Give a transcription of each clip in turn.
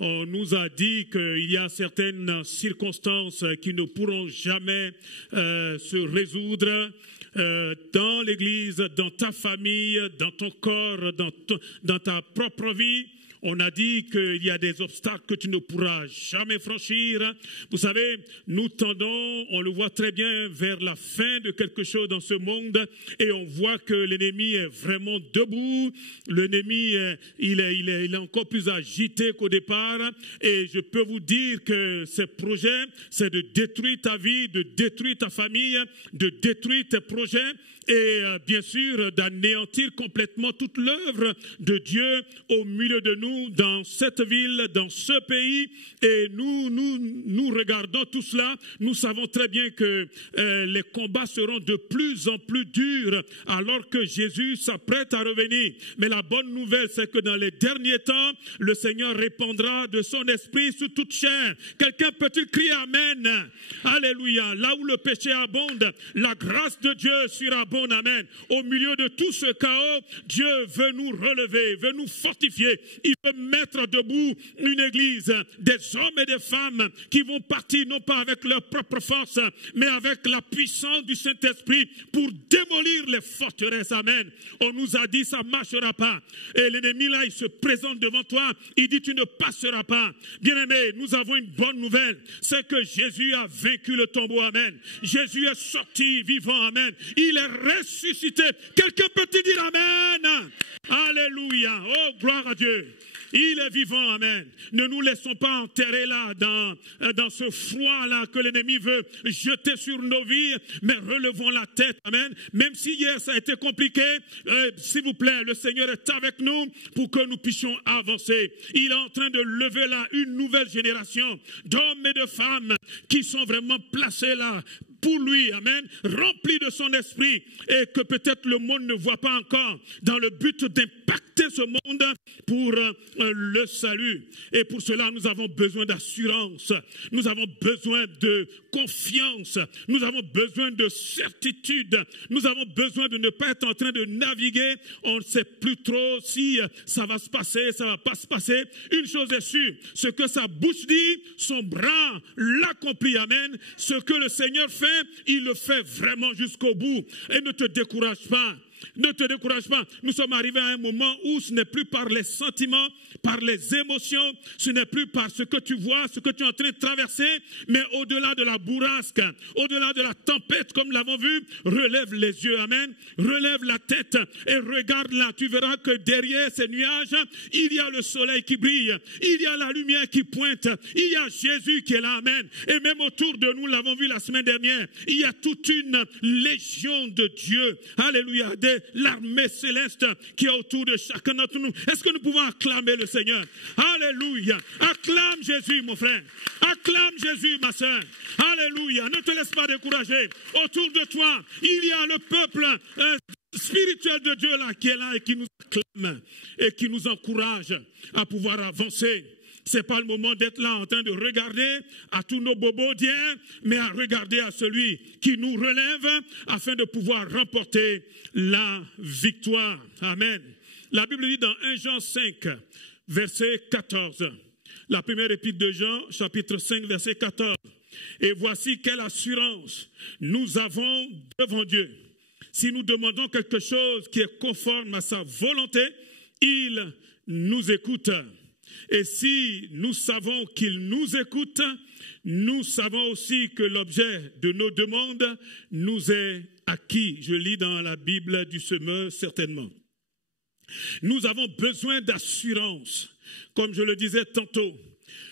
On nous a dit qu'il y a certaines circonstances qui ne pourront jamais se résoudre dans l'Église, dans ta famille, dans ton corps, dans ta propre vie. On a dit qu'il y a des obstacles que tu ne pourras jamais franchir. Vous savez, nous tendons, on le voit très bien, vers la fin de quelque chose dans ce monde et on voit que l'ennemi est vraiment debout. L'ennemi, il est encore plus agité qu'au départ et je peux vous dire que ses projets, c'est de détruire ta vie, de détruire ta famille, de détruire tes projets. Et bien sûr, d'anéantir complètement toute l'œuvre de Dieu au milieu de nous, dans cette ville, dans ce pays. Et nous regardons tout cela. Nous savons très bien que les combats seront de plus en plus durs alors que Jésus s'apprête à revenir. Mais la bonne nouvelle, c'est que dans les derniers temps, le Seigneur répandra de son esprit sur toute chair. Quelqu'un peut-il crier Amen? Alléluia. Là où le péché abonde, la grâce de Dieu surabonde. Amen. Au milieu de tout ce chaos, Dieu veut nous relever, veut nous fortifier. Il veut mettre debout une église, des hommes et des femmes qui vont partir non pas avec leur propre force, mais avec la puissance du Saint-Esprit pour démolir les forteresses. Amen. On nous a dit ça ne marchera pas. Et l'ennemi là, il se présente devant toi. Il dit tu ne passeras pas. Bien-aimé, nous avons une bonne nouvelle. C'est que Jésus a vaincu le tombeau. Amen. Jésus est sorti vivant. Amen. Il est ressuscité. Quelqu'un peut-il dire Amen? Alléluia. Oh, gloire à Dieu. Il est vivant, amen. Ne nous laissons pas enterrer là, dans ce froid-là que l'ennemi veut jeter sur nos vies, mais relevons la tête, amen. Même si hier ça a été compliqué, s'il vous plaît, le Seigneur est avec nous pour que nous puissions avancer. Il est en train de lever là une nouvelle génération d'hommes et de femmes qui sont vraiment placés là pour lui, amen, rempli de son esprit et que peut-être le monde ne voit pas encore dans le but d'impacter ce monde pour le salut. Et pour cela, nous avons besoin d'assurance, nous avons besoin de confiance, nous avons besoin de certitude, nous avons besoin de ne pas être en train de naviguer, on ne sait plus trop si ça va se passer, ça va pas se passer. Une chose est sûre, ce que sa bouche dit, son bras l'accomplit, amen. Ce que le Seigneur fait, il le fait vraiment jusqu'au bout. Et ne te décourage pas. Ne te décourage pas. Nous sommes arrivés à un moment où ce n'est plus par les sentiments, par les émotions, ce n'est plus par ce que tu vois, ce que tu es en train de traverser, mais au-delà de la bourrasque, au-delà de la tempête, comme l'avons vu, relève les yeux, amen. Relève la tête et regarde là. Tu verras que derrière ces nuages, il y a le soleil qui brille, il y a la lumière qui pointe, il y a Jésus qui est là, amen. Et même autour de nous, l'avons vu la semaine dernière, il y a toute une légion de Dieu, alléluia, l'armée céleste qui est autour de chacun d'entre nous. Est-ce que nous pouvons acclamer le Seigneur? Alléluia. Acclame Jésus, mon frère. Acclame Jésus, ma soeur. Alléluia. Ne te laisse pas décourager. Autour de toi, il y a le peuple spirituel de Dieu là qui est là et qui nous acclame et qui nous encourage à pouvoir avancer. Ce n'est pas le moment d'être là en train de regarder à tous nos bobos d'hier, mais à regarder à celui qui nous relève afin de pouvoir remporter la victoire. Amen. La Bible dit dans 1 Jean 5, verset 14, la première épître de Jean, chapitre 5, verset 14. Et voici quelle assurance nous avons devant Dieu. Si nous demandons quelque chose qui est conforme à sa volonté, il nous écoute. Et si nous savons qu'il nous écoute, nous savons aussi que l'objet de nos demandes nous est acquis. Je lis dans la Bible du Semeur certainement. Nous avons besoin d'assurance, comme je le disais tantôt.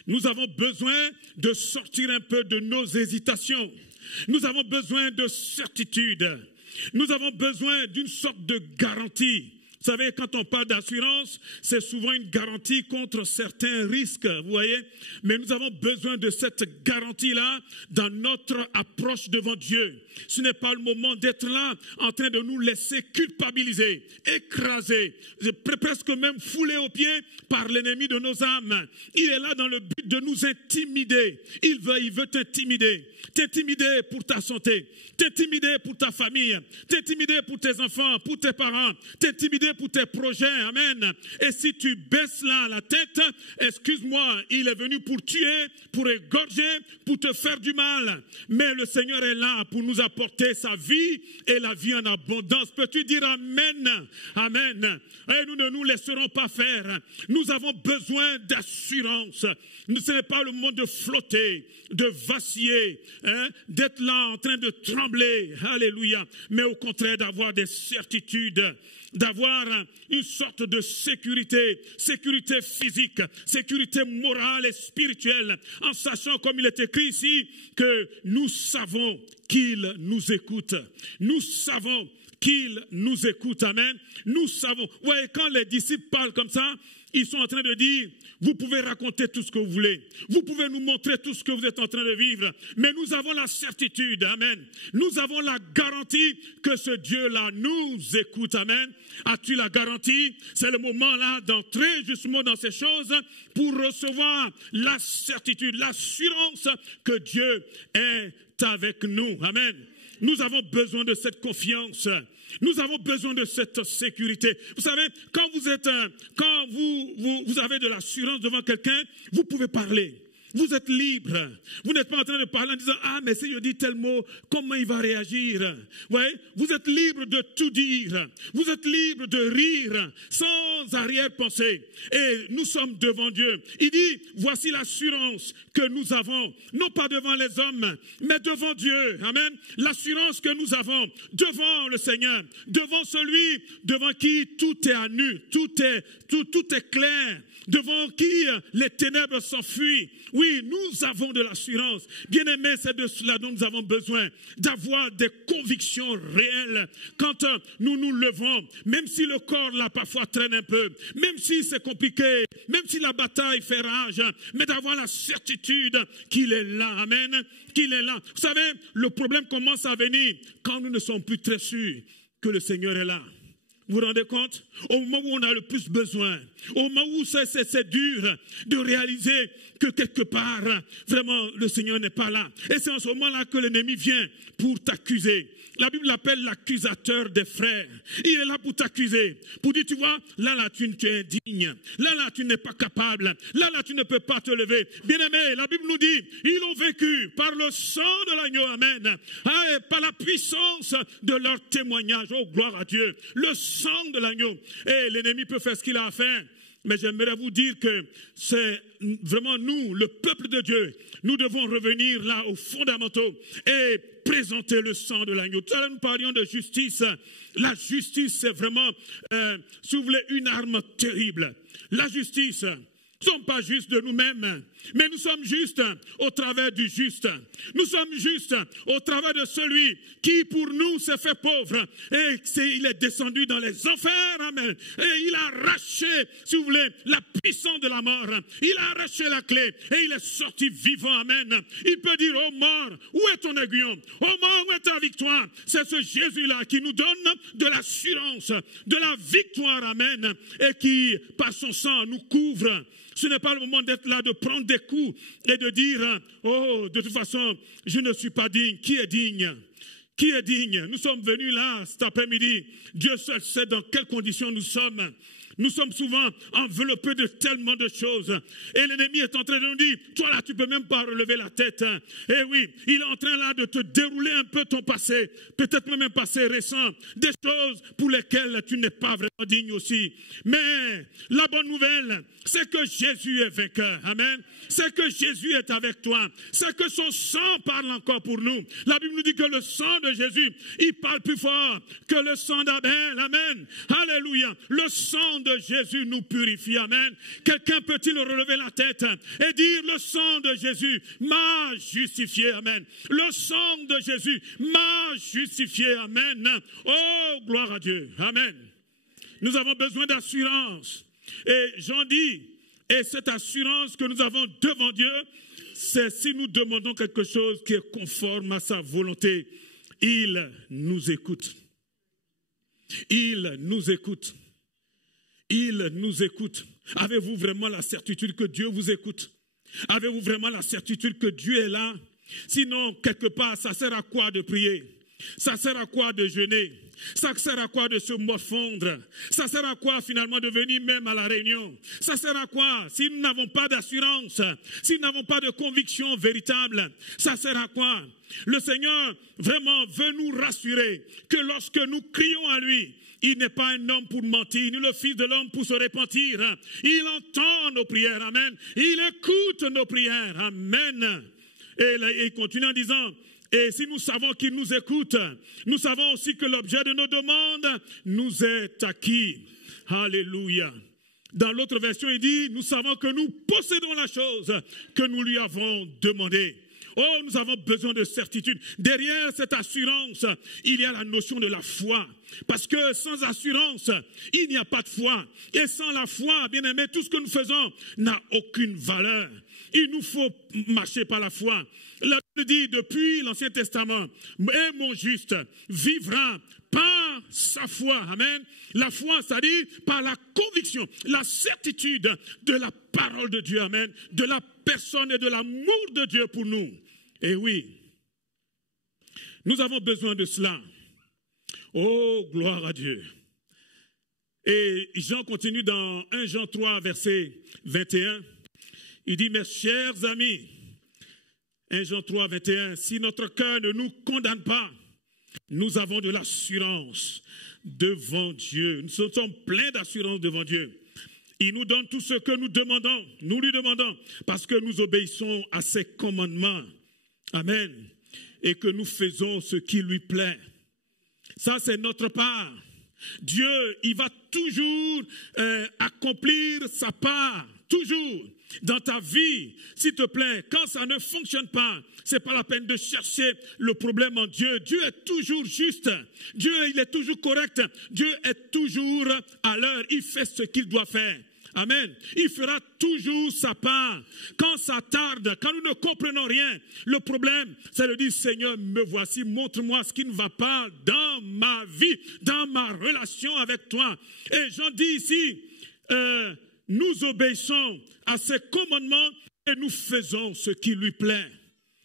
Nous avons besoin de sortir un peu de nos hésitations. Nous avons besoin de certitude. Nous avons besoin d'une sorte de garantie. Vous savez, quand on parle d'assurance, c'est souvent une garantie contre certains risques, vous voyez. Mais nous avons besoin de cette garantie-là dans notre approche devant Dieu. Ce n'est pas le moment d'être là en train de nous laisser culpabiliser, écraser, presque même fouler aux pieds par l'ennemi de nos âmes. Il est là dans le but de nous intimider. Il veut t'intimider. T'intimider pour ta santé, t'intimider pour ta famille, t'intimider pour tes enfants, pour tes parents, t'intimider pour tes projets, amen. Et si tu baisses là la tête, excuse-moi, il est venu pour tuer, pour égorger, pour te faire du mal. Mais le Seigneur est là pour nous apporter sa vie et la vie en abondance. Peux-tu dire Amen? Amen. Et nous ne nous laisserons pas faire. Nous avons besoin d'assurance. Ce n'est pas le moment de flotter, de vaciller, d'être là en train de trembler. Alléluia. Mais au contraire d'avoir des certitudes, d'avoir une sorte de sécurité, sécurité physique, sécurité morale et spirituelle, en sachant, comme il est écrit ici, que nous savons qu'il nous écoute. Nous savons qu'il nous écoute. Amen. Nous savons. Ouais, quand les disciples parlent comme ça, ils sont en train de dire, vous pouvez raconter tout ce que vous voulez. Vous pouvez nous montrer tout ce que vous êtes en train de vivre. Mais nous avons la certitude, amen. Nous avons la garantie que ce Dieu-là nous écoute, amen. As-tu la garantie? C'est le moment là d'entrer justement dans ces choses pour recevoir la certitude, l'assurance que Dieu est avec nous, amen. Nous avons besoin de cette confiance. Nous avons besoin de cette sécurité. Vous savez, quand vous avez de l'assurance devant quelqu'un, vous pouvez parler. Vous êtes libre. Vous n'êtes pas en train de parler en disant, ah, mais si je dis tel mot, comment il va réagir? Ouais, vous êtes libre de tout dire. Vous êtes libre de rire sans arrière-pensée. Et nous sommes devant Dieu. Il dit, voici l'assurance que nous avons, non pas devant les hommes, mais devant Dieu. Amen. L'assurance que nous avons devant le Seigneur, devant celui devant qui tout est à nu, tout est clair, devant qui les ténèbres s'enfuient. Oui, nous avons de l'assurance. Bien-aimés, c'est de cela dont nous avons besoin, d'avoir des convictions réelles. Quand nous nous levons, même si le corps là parfois traîne un peu, même si c'est compliqué, même si la bataille fait rage, mais d'avoir la certitude qu'il est là, amen, qu'il est là. Vous savez, le problème commence à venir quand nous ne sommes plus très sûrs que le Seigneur est là. Vous vous rendez compte? Au moment où on a le plus besoin, au moment où c'est dur de réaliser que quelque part, vraiment, le Seigneur n'est pas là. Et c'est en ce moment-là que l'ennemi vient pour t'accuser. La Bible l'appelle l'accusateur des frères. Il est là pour t'accuser, pour dire, tu vois, là, tu es indigne. Là, tu n'es pas capable. Là, tu ne peux pas te lever. Bien-aimé, la Bible nous dit, ils ont vécu par le sang de l'agneau, amen, et par la puissance de leur témoignage. Oh, gloire à Dieu. Le sang de l'agneau. Et l'ennemi peut faire ce qu'il a à faire. Mais j'aimerais vous dire que c'est vraiment nous, le peuple de Dieu, nous devons revenir là aux fondamentaux et présenter le sang de l'agneau. Tout à l'heure, nous parlions de justice. La justice, c'est vraiment, si vous voulez, une arme terrible. La justice, nous ne sommes pas justes de nous-mêmes, mais nous sommes justes au travers du juste. Nous sommes justes au travers de celui qui pour nous s'est fait pauvre. Et il est descendu dans les enfers, amen. Et il a arraché, si vous voulez, la puissance de la mort. Il a arraché la clé et il est sorti vivant, amen. Il peut dire, oh mort, où est ton aiguillon? Oh mort, où est ta victoire? C'est ce Jésus-là qui nous donne de l'assurance, de la victoire, amen. Et qui, par son sang, nous couvre. Ce n'est pas le moment d'être là, de prendre des coups et de dire, oh, de toute façon, je ne suis pas digne. Qui est digne? Qui est digne? Nous sommes venus là cet après-midi. Dieu seul sait dans quelles conditions nous sommes. Nous sommes souvent enveloppés de tellement de choses. Et l'ennemi est en train de nous dire, toi là, tu ne peux même pas relever la tête. Et oui, il est en train là de te dérouler un peu ton passé, peut-être même un passé récent, des choses pour lesquelles tu n'es pas vraiment digne aussi. Mais la bonne nouvelle, c'est que Jésus est vainqueur. Amen. C'est que Jésus est avec toi. C'est que son sang parle encore pour nous. La Bible nous dit que le sang de Jésus, il parle plus fort que le sang d'Abel. Amen. Alléluia. Le sang de Jésus nous purifie. Amen. Quelqu'un peut-il relever la tête et dire, le sang de Jésus m'a justifié. Amen. Le sang de Jésus m'a justifié. Amen. Oh, gloire à Dieu. Amen. Nous avons besoin d'assurance. Et j'en dis, et cette assurance que nous avons devant Dieu, c'est si nous demandons quelque chose qui est conforme à sa volonté, il nous écoute. Il nous écoute. Il nous écoute. Avez-vous vraiment la certitude que Dieu vous écoute? Avez-vous vraiment la certitude que Dieu est là? Sinon, quelque part, ça sert à quoi de prier? Ça sert à quoi de jeûner? Ça sert à quoi de se morfondre? Ça sert à quoi finalement de venir même à la réunion? Ça sert à quoi si nous n'avons pas d'assurance, si nous n'avons pas de conviction véritable? Ça sert à quoi? Le Seigneur vraiment veut nous rassurer que lorsque nous crions à lui, il n'est pas un homme pour mentir, ni le Fils de l'homme pour se repentir. Il entend nos prières, amen. Il écoute nos prières, amen. Et là, il continue en disant, et si nous savons qu'il nous écoute, nous savons aussi que l'objet de nos demandes nous est acquis. Alléluia. Dans l'autre version, il dit, nous savons que nous possédons la chose que nous lui avons demandée. Oh, nous avons besoin de certitude. Derrière cette assurance, il y a la notion de la foi. Parce que sans assurance, il n'y a pas de foi. Et sans la foi, bien aimé, tout ce que nous faisons n'a aucune valeur. Il nous faut marcher par la foi. La Bible dit depuis l'Ancien Testament, et mon juste vivra par sa foi. Amen. La foi, c'est-à-dire par la conviction, la certitude de la parole de Dieu. Amen. De la personne et de l'amour de Dieu pour nous. Et oui, nous avons besoin de cela. Oh, gloire à Dieu. Et Jean continue dans 1 Jean 3, verset 21. Il dit, mes chers amis, 1 Jean 3, 21, si notre cœur ne nous condamne pas, nous avons de l'assurance devant Dieu. Nous sommes pleins d'assurance devant Dieu. Il nous donne tout ce que nous demandons, nous lui demandons, parce que nous obéissons à ses commandements. Amen. Et que nous faisons ce qui lui plaît. Ça, c'est notre part. Dieu, il va toujours accomplir sa part. Toujours. Dans ta vie, s'il te plaît, quand ça ne fonctionne pas, c'est pas la peine de chercher le problème en Dieu. Dieu est toujours juste. Dieu, il est toujours correct. Dieu est toujours à l'heure. Il fait ce qu'il doit faire. Amen. Il fera toujours sa part. Quand ça tarde, quand nous ne comprenons rien, le problème, c'est de dire, Seigneur, me voici, montre-moi ce qui ne va pas dans ma vie, dans ma relation avec toi. Et Jean dit ici, nous obéissons à ses commandements et nous faisons ce qui lui plaît.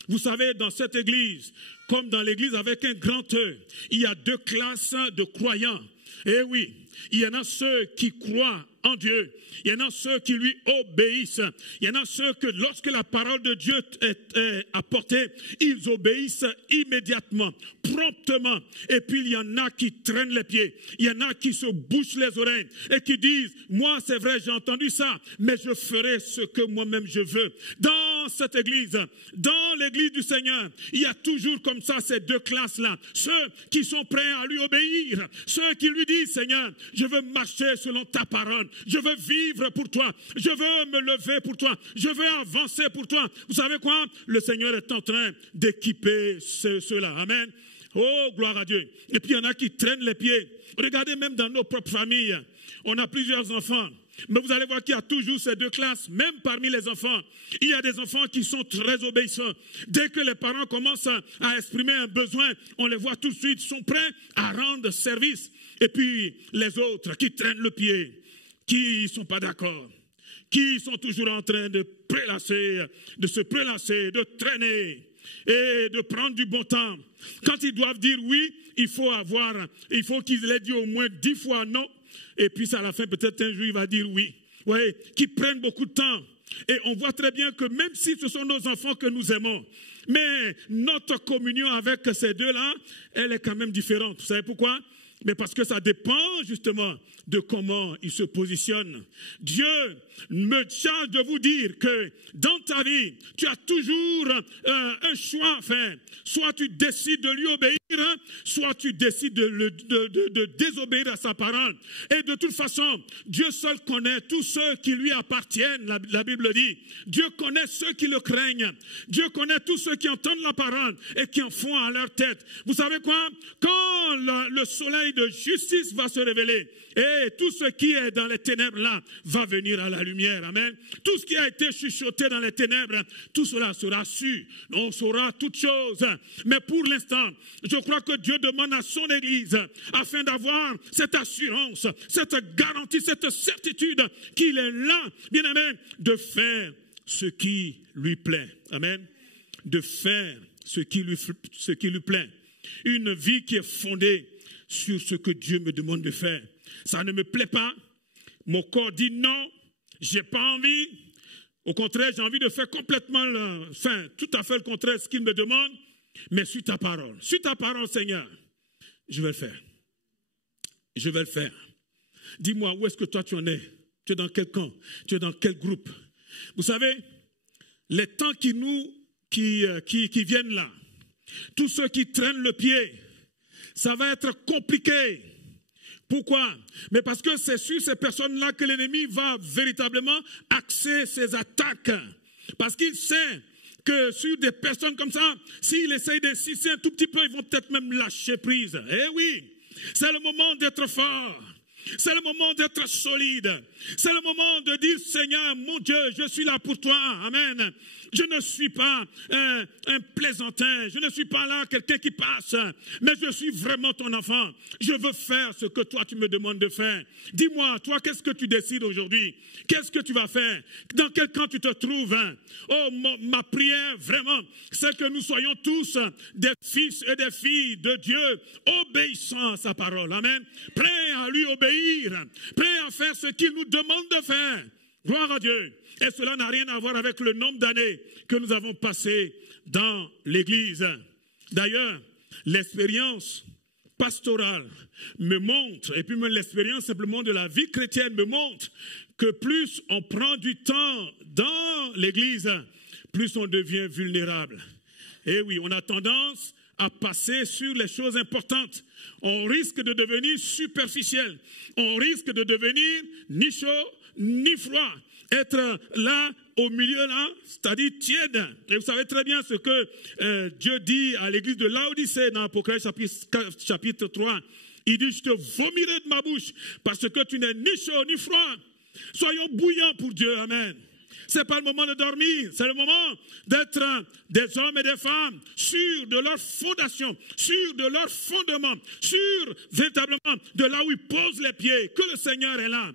Vous savez, dans cette église, comme dans l'église avec un grand E, il y a deux classes de croyants. Eh oui, il y en a ceux qui croient en Dieu. Il y en a ceux qui lui obéissent. Il y en a ceux que lorsque la parole de Dieu est apportée, ils obéissent immédiatement, promptement. Et puis il y en a qui traînent les pieds. Il y en a qui se bouchent les oreilles et qui disent, moi c'est vrai, j'ai entendu ça, mais je ferai ce que moi-même je veux. Dans cette église, dans l'église du Seigneur, il y a toujours comme ça ces deux classes-là. Ceux qui sont prêts à lui obéir, ceux qui lui disent, Seigneur, je veux marcher selon ta parole, je veux vivre pour toi, je veux me lever pour toi, je veux avancer pour toi. Vous savez quoi? Le Seigneur est en train d'équiper ceux-là. Amen. Oh, gloire à Dieu. Et puis il y en a qui traînent les pieds. Regardez même dans nos propres familles, on a plusieurs enfants. Mais vous allez voir qu'il y a toujours ces deux classes, même parmi les enfants. Il y a des enfants qui sont très obéissants. Dès que les parents commencent à exprimer un besoin, on les voit tout de suite, sont prêts à rendre service. Et puis les autres qui traînent le pied, qui ne sont pas d'accord, qui sont toujours en train de se prélasser, de traîner et de prendre du bon temps. Quand ils doivent dire oui, il faut qu'ils aient dit au moins 10 fois non. Et puis à la fin, peut-être un jour, il va dire oui. Vous voyez, qui prennent beaucoup de temps. Et on voit très bien que même si ce sont nos enfants que nous aimons, mais notre communion avec ces deux-là, elle est quand même différente. Vous savez pourquoi? Mais parce que ça dépend justement de comment ils se positionnent. Dieu me charge de vous dire que dans ta vie, tu as toujours un choix à faire. Soit tu décides de lui obéir, soit tu décides de désobéir à sa parole. Et de toute façon, Dieu seul connaît tous ceux qui lui appartiennent, la Bible dit. Dieu connaît ceux qui le craignent. Dieu connaît tous ceux qui entendent la parole et qui en font à leur tête. Vous savez quoi? Quand le soleil de justice va se révéler, et tout ce qui est dans les ténèbres là va venir à la lumière. Amen. Tout ce qui a été chuchoté dans les ténèbres, tout cela sera su. On saura toutes choses. Mais pour l'instant, je crois que Dieu demande à son Église, afin d'avoir cette assurance, cette garantie, cette certitude qu'il est là, bien aimé, de faire ce qui lui plaît. Amen. De faire ce qui lui plaît. Une vie qui est fondée sur ce que Dieu me demande de faire. Ça ne me plaît pas. Mon corps dit non, je n'ai pas envie. Au contraire, j'ai envie de faire complètement, tout à fait le contraire de ce qu'il me demande. Mais suis ta parole, Seigneur, je vais le faire. Je vais le faire. Dis-moi, où est-ce que toi tu en es? Tu es dans quel camp? Tu es dans quel groupe? Vous savez, les temps qui viennent là, tous ceux qui traînent le pied, ça va être compliqué. Pourquoi? Mais parce que c'est sur ces personnes-là que l'ennemi va véritablement axer ses attaques. Parce qu'il sait que sur des personnes comme ça, s'il essaye d'insister un tout petit peu, ils vont peut-être même lâcher prise. Eh oui, c'est le moment d'être fort. C'est le moment d'être solide. C'est le moment de dire, Seigneur, mon Dieu, je suis là pour toi. Amen. Je ne suis pas un plaisantin. Je ne suis pas là quelqu'un qui passe. Mais je suis vraiment ton enfant. Je veux faire ce que toi tu me demandes de faire. Dis-moi, toi, qu'est-ce que tu décides aujourd'hui? Qu'est-ce que tu vas faire? Dans quel camp tu te trouves? Oh, ma prière, vraiment, c'est que nous soyons tous des fils et des filles de Dieu, obéissants à sa parole. Amen. Prêts à lui obéir. Prêts à faire ce qu'il nous demande de faire. Gloire à Dieu. Et cela n'a rien à voir avec le nombre d'années que nous avons passées dans l'Église. D'ailleurs, l'expérience pastorale me montre, et puis même l'expérience simplement de la vie chrétienne me montre que plus on prend du temps dans l'Église, plus on devient vulnérable. Et oui, on a tendance à passer sur les choses importantes. On risque de devenir superficiel. On risque de devenir ni chaud ni froid. Être là, au milieu là, c'est-à-dire tiède. Et vous savez très bien ce que Dieu dit à l'église de Laodicée dans Apocalypse chapitre 3. Il dit, je te vomirai de ma bouche parce que tu n'es ni chaud ni froid. Soyons bouillants pour Dieu, amen. Ce n'est pas le moment de dormir, c'est le moment d'être des hommes et des femmes sûrs de leur fondation, sûrs de leur fondement, sûrs véritablement de là où ils posent les pieds, que le Seigneur est là.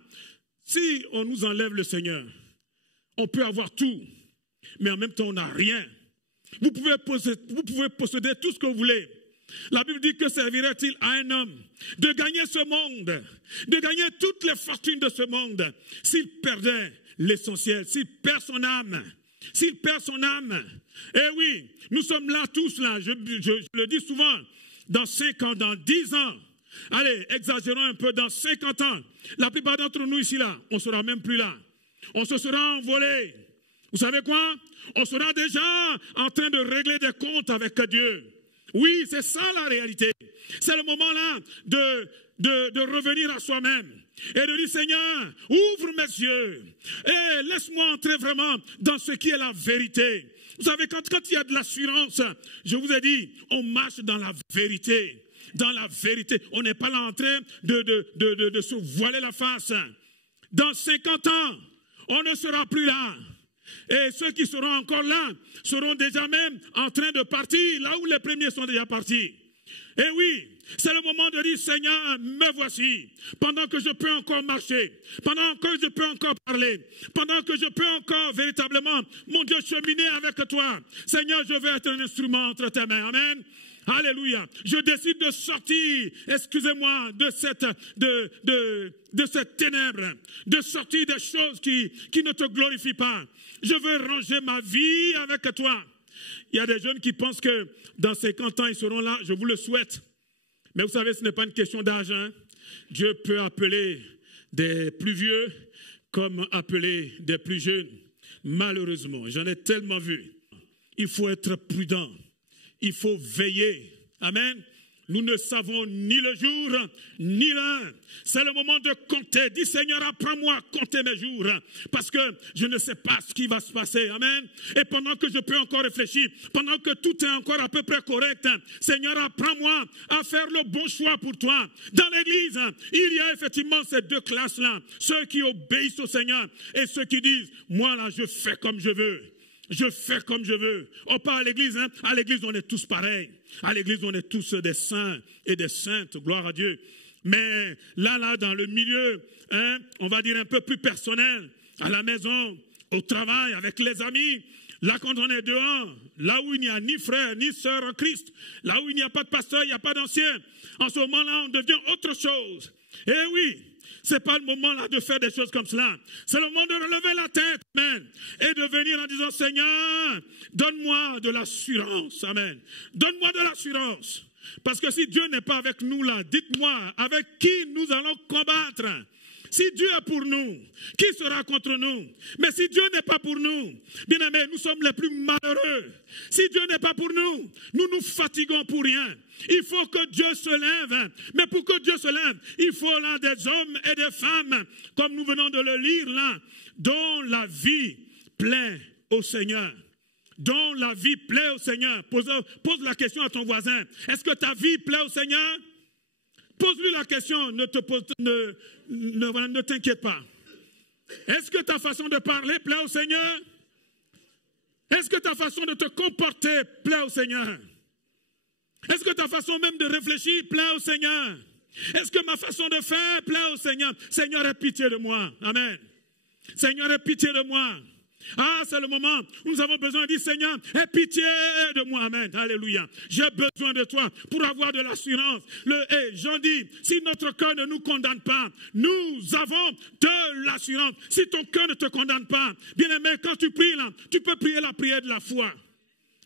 Si on nous enlève le Seigneur, on peut avoir tout, mais en même temps on n'a rien. Vous pouvez posséder tout ce que vous voulez. La Bible dit que servirait-il à un homme de gagner ce monde, de gagner toutes les fortunes de ce monde, s'il perdait l'essentiel, s'il perd son âme, Eh oui, nous sommes là tous là, je le dis souvent, dans 5 ans, dans 10 ans, allez, exagérons un peu, dans 50 ans, la plupart d'entre nous ici là, on ne sera même plus là. On se sera envolé. Vous savez quoi? On sera déjà en train de régler des comptes avec Dieu. Oui, c'est ça la réalité. C'est le moment là de revenir à soi-même et de dire, Seigneur, ouvre mes yeux et laisse-moi entrer vraiment dans ce qui est la vérité. Vous savez, quand il y a de l'assurance, je vous ai dit, on marche dans la vérité. Dans la vérité. On n'est pas là en train de se voiler la face. Dans 50 ans, on ne sera plus là. Et ceux qui seront encore là seront déjà même en train de partir là où les premiers sont déjà partis. Et oui, c'est le moment de dire, Seigneur, me voici. Pendant que je peux encore marcher, pendant que je peux encore parler, pendant que je peux encore véritablement, mon Dieu, cheminer avec toi. Seigneur, je veux être un instrument entre tes mains. Amen. Alléluia. Je décide de sortir, excusez-moi, de cette ténèbre, de sortir des choses qui ne te glorifient pas. Je veux ranger ma vie avec toi. Il y a des jeunes qui pensent que dans 50 ans, ils seront là. Je vous le souhaite. Mais vous savez, ce n'est pas une question d'âge. Hein? Dieu peut appeler des plus vieux comme appeler des plus jeunes. Malheureusement, j'en ai tellement vu. Il faut être prudent. Il faut veiller. Amen. Nous ne savons ni le jour, ni l'heure. C'est le moment de compter. Dis, Seigneur, apprends-moi à compter mes jours. Parce que je ne sais pas ce qui va se passer. Amen. Et pendant que je peux encore réfléchir, pendant que tout est encore à peu près correct, Seigneur, apprends-moi à faire le bon choix pour toi. Dans l'église, il y a effectivement ces deux classes-là. Ceux qui obéissent au Seigneur et ceux qui disent, moi là, je fais comme je veux. Je fais comme je veux. Oh, pas à l'église, hein. À l'église, on est tous pareils. À l'église, on est tous des saints et des saintes. Gloire à Dieu. Mais là, dans le milieu, hein, on va dire un peu plus personnel, à la maison, au travail, avec les amis, Là, quand on est dehors, là où il n'y a ni frère, ni sœur en Christ, là où il n'y a pas de pasteur, il n'y a pas d'ancien, en ce moment-là, on devient autre chose. Eh oui, ce n'est pas le moment là de faire des choses comme cela. C'est le moment de relever la tête, amen, et de venir en disant, Seigneur, donne-moi de l'assurance, amen. Donne-moi de l'assurance. Parce que si Dieu n'est pas avec nous là, dites-moi, avec qui nous allons combattre? Si Dieu est pour nous, qui sera contre nous? Mais si Dieu n'est pas pour nous, bien aimés, nous sommes les plus malheureux. Si Dieu n'est pas pour nous, nous nous fatiguons pour rien. Il faut que Dieu se lève. Mais pour que Dieu se lève, il faut là des hommes et des femmes, comme nous venons de le lire là, dont la vie plaît au Seigneur. Dont la vie plaît au Seigneur. Pose la question à ton voisin. Est-ce que ta vie plaît au Seigneur? Pose-lui la question, ne t'inquiète pas. Est-ce que ta façon de parler plaît au Seigneur? Est-ce que ta façon de te comporter plaît au Seigneur? Est-ce que ta façon même de réfléchir plaît au Seigneur? Est-ce que ma façon de faire plaît au Seigneur? Seigneur, aie pitié de moi. Amen. Seigneur, aie pitié de moi. Ah, c'est le moment où nous avons besoin de dire, Seigneur, aie pitié de moi. Amen. Alléluia. J'ai besoin de toi pour avoir de l'assurance. Jean dit, si notre cœur ne nous condamne pas, nous avons de l'assurance. Si ton cœur ne te condamne pas, bien aimé, quand tu pries là, tu peux prier la prière de la foi.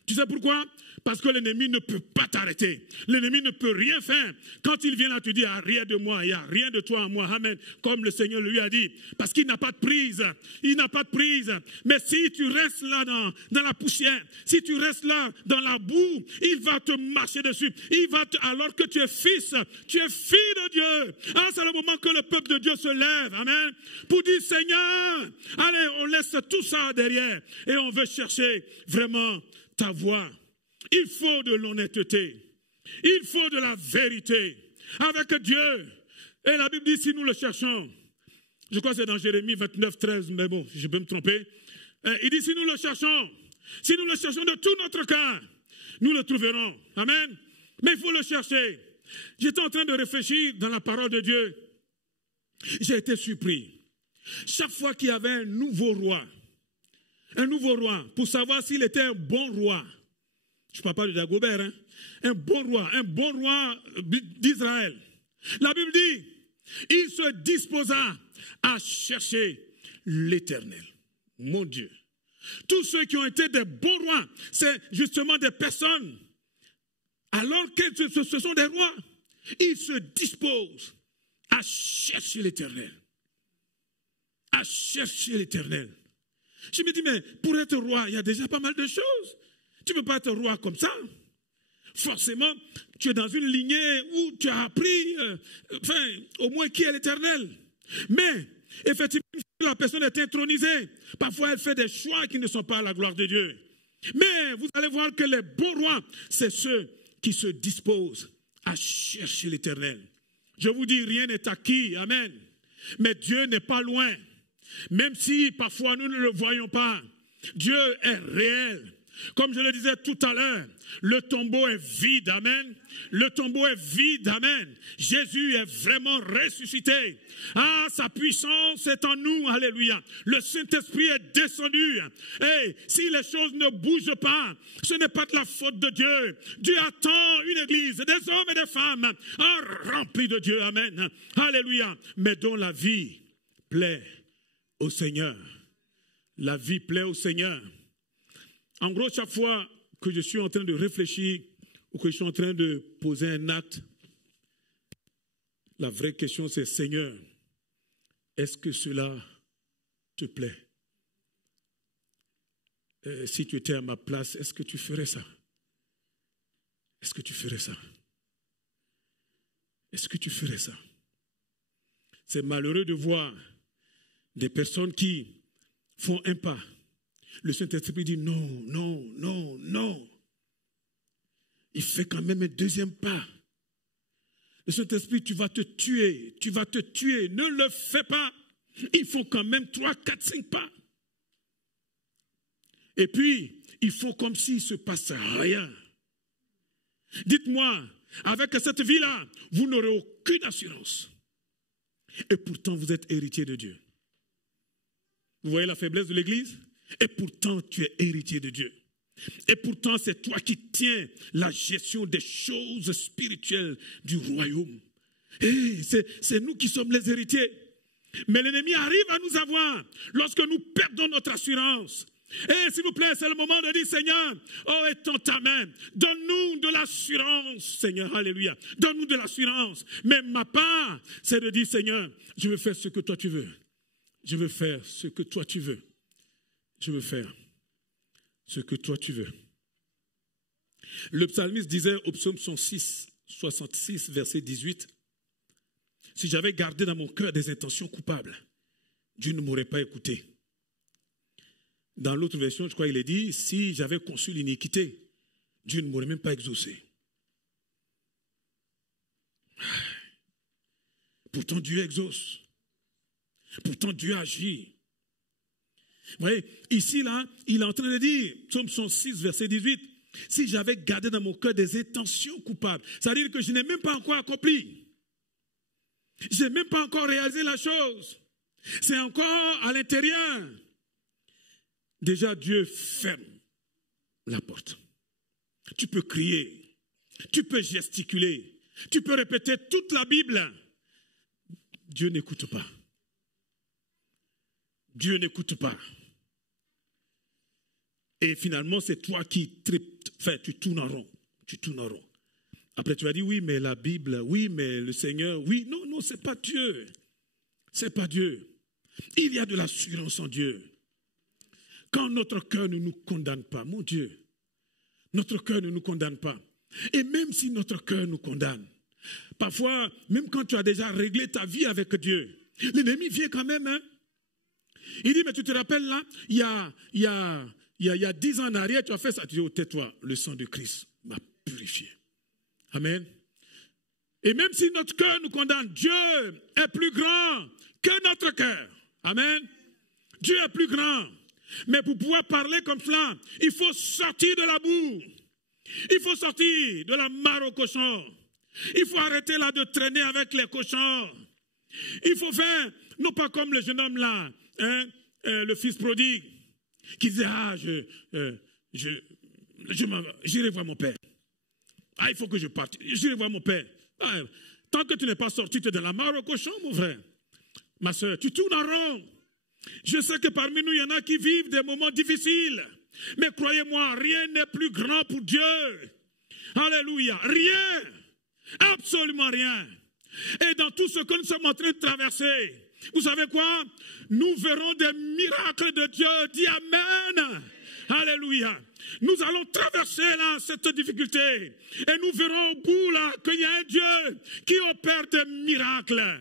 Tu sais pourquoi? Parce que l'ennemi ne peut pas t'arrêter. L'ennemi ne peut rien faire. Quand il vient là, tu dis, il n'y a rien de moi, il n'y a rien de toi en moi. Amen. Comme le Seigneur lui a dit. Parce qu'il n'a pas de prise. Il n'a pas de prise. Mais si tu restes là dans la poussière, si tu restes là dans la boue, il va te marcher dessus. Alors que tu es fille de Dieu. Ah, c'est le moment que le peuple de Dieu se lève. Amen. Pour dire, Seigneur, allez, on laisse tout ça derrière. Et on veut chercher vraiment ta voix. Il faut de l'honnêteté. Il faut de la vérité. Avec Dieu. Et la Bible dit, si nous le cherchons, je crois que c'est dans Jérémie 29, 13, mais bon, je peux me tromper. Il dit, si nous le cherchons de tout notre cœur, nous le trouverons. Amen. Mais il faut le chercher. J'étais en train de réfléchir dans la parole de Dieu. J'ai été surpris. Chaque fois qu'il y avait un nouveau roi, pour savoir s'il était un bon roi, je ne parle pas de Dagobert, hein? Un bon roi d'Israël. La Bible dit, il se disposa à chercher l'Éternel. Mon Dieu. Tous ceux qui ont été des bons rois, c'est justement des personnes, alors que ce sont des rois, ils se disposent à chercher l'Éternel. À chercher l'Éternel. Je me dis, mais pour être roi, il y a déjà pas mal de choses. Tu ne peux pas être roi comme ça. Forcément, tu es dans une lignée où tu as appris, au moins qui est l'Éternel. Mais, effectivement, la personne est intronisée. Parfois, elle fait des choix qui ne sont pas à la gloire de Dieu. Mais vous allez voir que les bons rois, c'est ceux qui se disposent à chercher l'Éternel. Je vous dis, rien n'est acquis. Amen. Mais Dieu n'est pas loin. Même si parfois nous ne le voyons pas, Dieu est réel. Comme je le disais tout à l'heure, le tombeau est vide, amen. Le tombeau est vide, amen. Jésus est vraiment ressuscité. Ah, sa puissance est en nous, alléluia. Le Saint-Esprit est descendu. Et si les choses ne bougent pas, ce n'est pas de la faute de Dieu. Dieu attend une église, des hommes et des femmes, remplis de Dieu, amen. Alléluia. Mais dont la vie plaît au Seigneur. La vie plaît au Seigneur. En gros, chaque fois que je suis en train de réfléchir ou que je suis en train de poser un acte, la vraie question c'est, Seigneur, est-ce que cela te plaît? Si tu étais à ma place, est-ce que tu ferais ça? Est-ce que tu ferais ça? Est-ce que tu ferais ça? C'est malheureux de voir des personnes qui font un pas. Le Saint-Esprit dit non, non, non, non. Il fait quand même un deuxième pas. Le Saint-Esprit, tu vas te tuer, ne le fais pas. Il faut quand même 3, 4, 5 pas. Et puis, il faut comme s'il ne se passe rien. Dites-moi, avec cette vie-là, vous n'aurez aucune assurance. Et pourtant, vous êtes héritier de Dieu. Vous voyez la faiblesse de l'Église? Et pourtant, tu es héritier de Dieu. Et pourtant, c'est toi qui tiens la gestion des choses spirituelles du royaume. Et c'est nous qui sommes les héritiers. Mais l'ennemi arrive à nous avoir lorsque nous perdons notre assurance. Et s'il vous plaît, c'est le moment de dire, Seigneur, oh, étends ta main, donne-nous de l'assurance, Seigneur, alléluia, donne-nous de l'assurance. Mais ma part, c'est de dire, Seigneur, je veux faire ce que toi tu veux. Je veux faire ce que toi tu veux. Je veux faire ce que toi tu veux. Le psalmiste disait au psaume 66, verset 18, « Si j'avais gardé dans mon cœur des intentions coupables, Dieu ne m'aurait pas écouté. » Dans l'autre version, je crois qu'il est dit, « Si j'avais conçu l'iniquité, Dieu ne m'aurait même pas exaucé. » Pourtant, Dieu exauce. Pourtant, Dieu agit. Vous voyez, ici, là, il est en train de dire, psaume 106, verset 18, « Si j'avais gardé dans mon cœur des intentions coupables, c'est-à-dire que je n'ai même pas encore accompli. Je n'ai même pas encore réalisé la chose. C'est encore à l'intérieur. » Déjà, Dieu ferme la porte. Tu peux crier, tu peux gesticuler, tu peux répéter toute la Bible. Dieu n'écoute pas. Dieu n'écoute pas. Et finalement, c'est toi qui tu tournes en rond. Tu tournes en rond. Après, tu vas dire, oui, mais la Bible, oui, mais le Seigneur, oui. Non, non, ce n'est pas Dieu. Ce n'est pas Dieu. Il y a de l'assurance en Dieu. Quand notre cœur ne nous condamne pas, mon Dieu, notre cœur ne nous condamne pas. Et même si notre cœur nous condamne, parfois, même quand tu as déjà réglé ta vie avec Dieu, l'ennemi vient quand même, hein. Il dit, mais tu te rappelles là, il y a 10 ans en arrière, tu as fait ça. Tu dis, oh, tais-toi, le sang de Christ m'a purifié. Amen. Et même si notre cœur nous condamne, Dieu est plus grand que notre cœur. Amen. Dieu est plus grand. Mais pour pouvoir parler comme cela, il faut sortir de la boue. Il faut sortir de la mare aux cochons. Il faut arrêter là de traîner avec les cochons. Il faut faire, non pas comme le jeune homme là, hein, le fils prodigue, qui disait, ah, j'irai voir mon père. Ah, il faut que je parte. J'irai voir mon père. Ah, tant que tu n'es pas sorti, tu es dans la mare aux cochons, mon frère. Ma soeur, tu tournes en rond. Je sais que parmi nous, il y en a qui vivent des moments difficiles. Mais croyez-moi, rien n'est plus grand pour Dieu. Alléluia. Rien. Absolument rien. Et dans tout ce que nous sommes en train de traverser, vous savez quoi? Nous verrons des miracles de Dieu. Dis Amen. Alléluia. Nous allons traverser là cette difficulté. Et nous verrons au bout là qu'il y a un Dieu qui opère des miracles.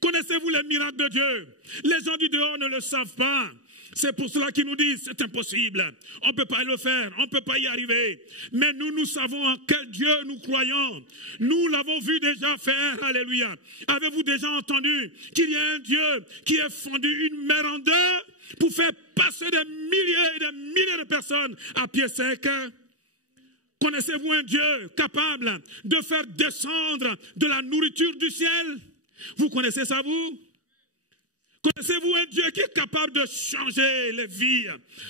Connaissez-vous les miracles de Dieu? Les gens du dehors ne le savent pas. C'est pour cela qu'ils nous disent, c'est impossible. On ne peut pas le faire, on ne peut pas y arriver. Mais nous, nous savons en quel Dieu nous croyons. Nous l'avons vu déjà faire, alléluia. Avez-vous déjà entendu qu'il y a un Dieu qui a fendu une mer en deux pour faire passer des milliers et des milliers de personnes à pied sec? Connaissez-vous un Dieu capable de faire descendre de la nourriture du ciel? Vous connaissez ça, vous? Connaissez-vous un Dieu qui est capable de changer les vies,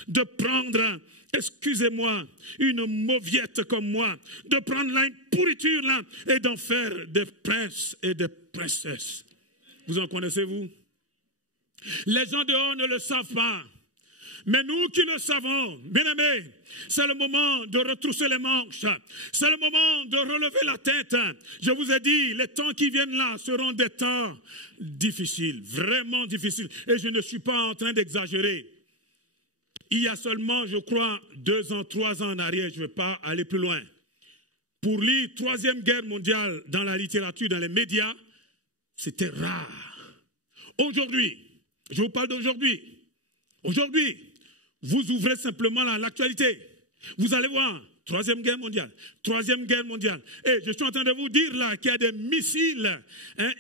de prendre, excusez-moi, une mauviette comme moi, de prendre là une pourriture là et d'en faire des princes et des princesses? Vous en connaissez-vous? Les gens dehors ne le savent pas. Mais nous qui le savons, bien-aimés, c'est le moment de retrousser les manches. C'est le moment de relever la tête. Je vous ai dit, les temps qui viennent là seront des temps difficiles, vraiment difficiles. Et je ne suis pas en train d'exagérer. Il y a seulement, je crois, 2 ans, 3 ans en arrière, je ne vais pas aller plus loin. Pour lire 3e guerre mondiale dans la littérature, dans les médias, c'était rare. Aujourd'hui, je vous parle d'aujourd'hui. Aujourd'hui, vous ouvrez simplement l'actualité. Vous allez voir, 3e guerre mondiale, 3e guerre mondiale. Et je suis en train de vous dire là qu'il y a des missiles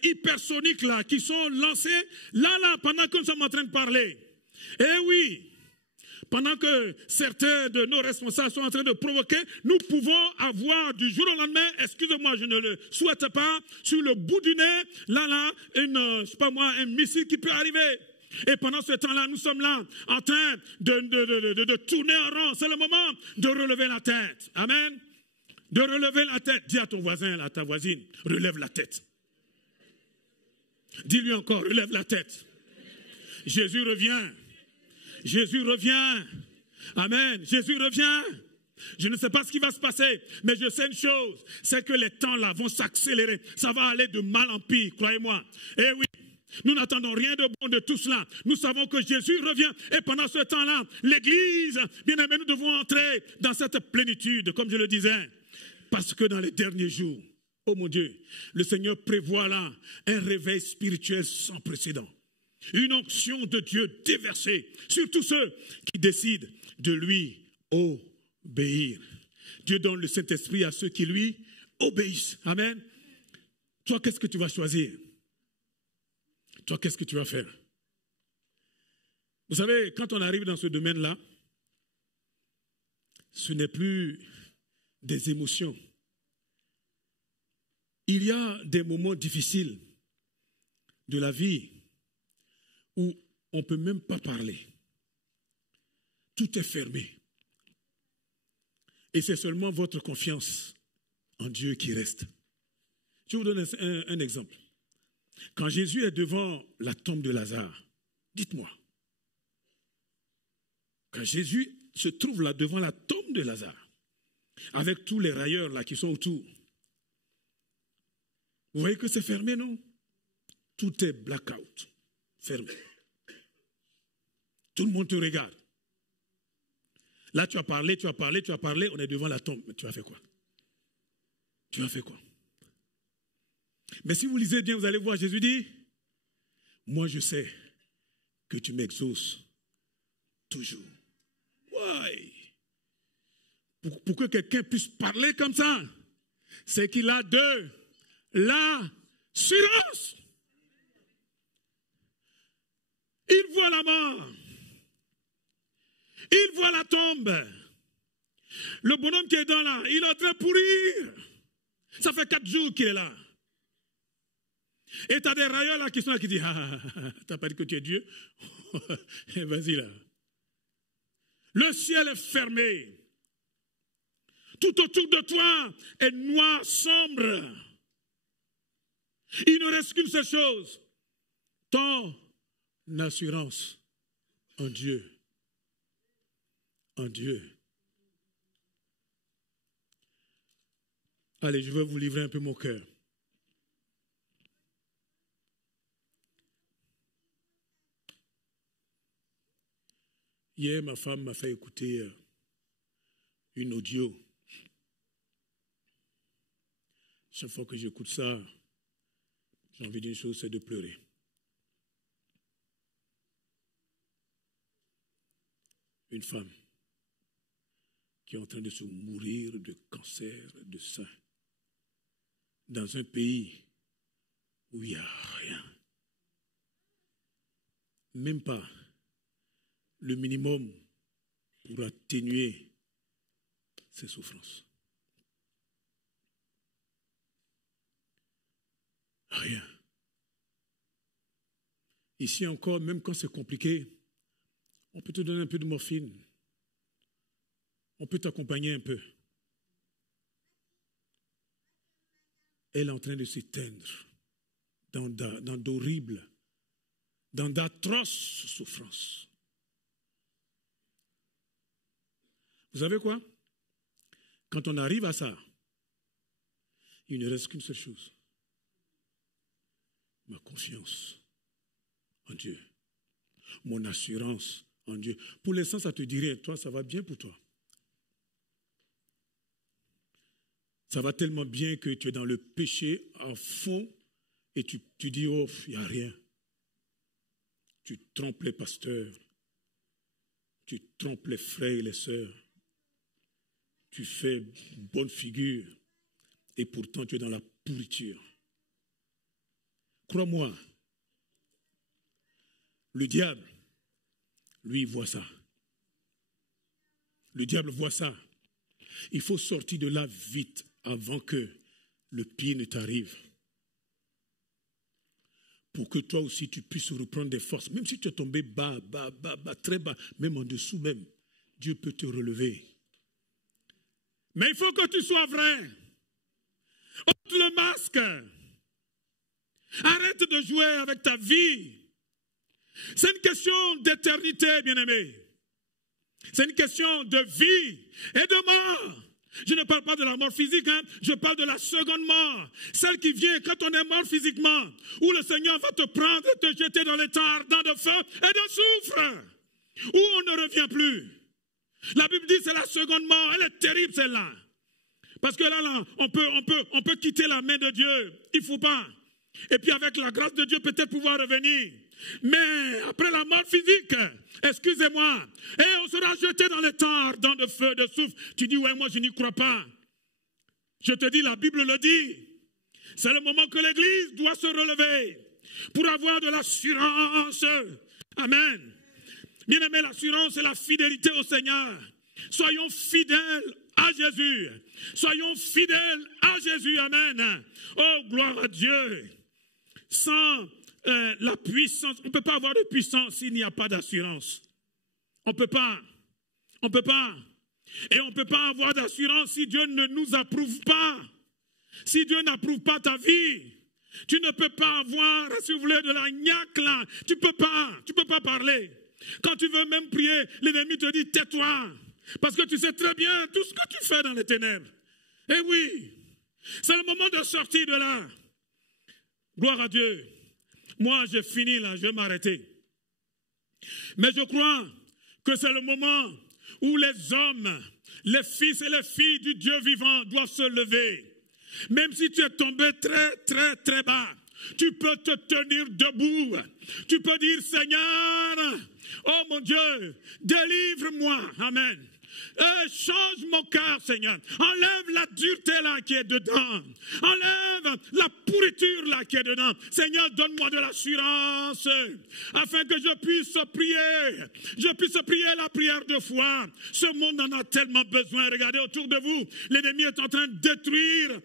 hypersoniques là qui sont lancés là pendant que nous sommes en train de parler. Eh oui, pendant que certains de nos responsables sont en train de provoquer, nous pouvons avoir du jour au lendemain, excusez-moi, je ne le souhaite pas, sur le bout du nez, je sais pas moi, un missile qui peut arriver. Et pendant ce temps-là, nous sommes là en train de tourner en rond. C'est le moment de relever la tête. Amen. De relever la tête. Dis à ton voisin, à ta voisine, relève la tête. Dis-lui encore, relève la tête. Jésus revient. Jésus revient. Amen. Jésus revient. Je ne sais pas ce qui va se passer, mais je sais une chose, c'est que les temps là vont s'accélérer. Ça va aller de mal en pire, croyez-moi. Et oui, nous n'attendons rien de bon de tout cela. Nous savons que Jésus revient et pendant ce temps-là, l'Église, bien aimé, nous devons entrer dans cette plénitude, comme je le disais. Parce que dans les derniers jours, oh mon Dieu, le Seigneur prévoit là un réveil spirituel sans précédent. Une onction de Dieu déversée sur tous ceux qui décident de lui obéir. Dieu donne le Saint-Esprit à ceux qui lui obéissent. Amen. Toi, qu'est-ce que tu vas choisir? Toi, qu'est-ce que tu vas faire? Vous savez, quand on arrive dans ce domaine-là, ce n'est plus des émotions. Il y a des moments difficiles de la vie où on ne peut même pas parler. Tout est fermé. Et c'est seulement votre confiance en Dieu qui reste. Je vous donne un exemple. Quand Jésus est devant la tombe de Lazare, dites-moi, quand Jésus se trouve là devant la tombe de Lazare, avec tous les railleurs là qui sont autour, vous voyez que c'est fermé, non? Tout est blackout, fermé. Tout le monde te regarde. Là, tu as parlé, on est devant la tombe. Mais tu as fait quoi? Tu as fait quoi? Mais si vous lisez bien, vous allez voir, Jésus dit, moi je sais que tu m'exauces toujours. Ouais. Pour que quelqu'un puisse parler comme ça, c'est qu'il a de l'assurance. Il voit la mort. Il voit la tombe. Le bonhomme qui est dans là, il est en train de pourrir. Ça fait 4 jours qu'il est là. Et tu as des railleurs là qui sont là qui disent, t'as pas dit que tu es Dieu? Vas-y là. Le ciel est fermé. Tout autour de toi est noir, sombre. Il ne reste qu'une seule chose. Ton assurance en Dieu. En Dieu. Allez, je vais vous livrer un peu mon cœur. Hier, ma femme m'a fait écouter une audio. Chaque fois que j'écoute ça, j'ai envie d'une chose, c'est de pleurer. Une femme qui est en train de se mourir de cancer de sein dans un pays où il n'y a rien. Même pas le minimum pour atténuer ses souffrances. Rien. Ici encore, même quand c'est compliqué, on peut te donner un peu de morphine. On peut t'accompagner un peu. Elle est en train de s'éteindre dans d'horribles, dans d'atroces souffrances. Vous savez quoi? Quand on arrive à ça, il ne reste qu'une seule chose. Ma confiance en Dieu. Mon assurance en Dieu. Pour l'instant, ça te dirait, toi, ça va bien pour toi. Ça va tellement bien que tu es dans le péché à fond et tu dis, oh, il n'y a rien. Tu trompes les pasteurs. Tu trompes les frères et les sœurs. Tu fais bonne figure et pourtant tu es dans la pourriture. Crois-moi, le diable, lui, voit ça. Le diable voit ça. Il faut sortir de là vite avant que le pire ne t'arrive. pour que toi aussi tu puisses reprendre des forces. Même si tu es tombé bas, très bas, même en dessous même, Dieu peut te relever. Mais il faut que tu sois vrai. Ôte le masque. Arrête de jouer avec ta vie. C'est une question d'éternité, bien-aimé. C'est une question de vie et de mort. Je ne parle pas de la mort physique, hein. Je parle de la seconde mort. Celle qui vient quand on est mort physiquement, où le Seigneur va te prendre et te jeter dans les temps ardents de feu et de soufre, où on ne revient plus. La Bible dit que c'est la seconde mort. Elle est terrible, celle-là. Parce que là, on peut quitter la main de Dieu. Il ne faut pas. Et puis avec la grâce de Dieu, peut-être pouvoir revenir. Mais après la mort physique, excusez-moi, et on sera jeté dans les temps ardents de feu, de soufre. Tu dis, ouais, moi je n'y crois pas. Je te dis, la Bible le dit. C'est le moment que l'Église doit se relever pour avoir de l'assurance. Amen. Bien aimé, l'assurance et la fidélité au Seigneur. Soyons fidèles à Jésus. Soyons fidèles à Jésus. Amen. Oh, gloire à Dieu. Sans la puissance, on ne peut pas avoir de puissance s'il n'y a pas d'assurance. On ne peut pas. On ne peut pas. Et on ne peut pas avoir d'assurance si Dieu ne nous approuve pas. Si Dieu n'approuve pas ta vie, tu ne peux pas avoir, si vous voulez, de la gnaque là. Tu ne peux pas parler. Quand tu veux même prier, l'ennemi te dit tais-toi. Parce que tu sais très bien tout ce que tu fais dans les ténèbres. Eh oui, c'est le moment de sortir de là. Gloire à Dieu. Moi, j'ai fini là, je vais m'arrêter. Mais je crois que c'est le moment où les hommes, les fils et les filles du Dieu vivant doivent se lever. Même si tu es tombé très, très, très bas, tu peux te tenir debout. Tu peux dire, Seigneur, oh mon Dieu, délivre-moi. Amen. Change mon cœur, Seigneur. Enlève la dureté là qui est dedans. Enlève la pourriture là qui est dedans. Seigneur, donne-moi de l'assurance afin que je puisse prier. Je puisse prier la prière de foi. Ce monde en a tellement besoin. Regardez autour de vous. L'ennemi est en train de détruire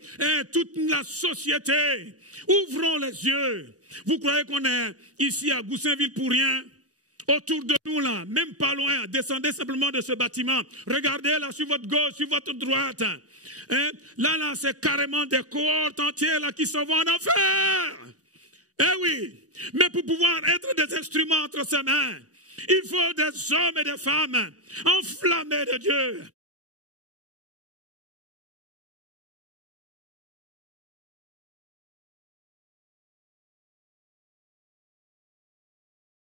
toute la société. Ouvrons les yeux. Vous croyez qu'on est ici à Goussainville pour rien? Autour de nous, là, même pas loin, descendez simplement de ce bâtiment. Regardez là sur votre gauche, sur votre droite. Hein? Là, c'est carrément des cohortes entières là, qui s'en vont en enfer. Eh oui, mais pour pouvoir être des instruments entre ses mains, il faut des hommes et des femmes enflammés de Dieu.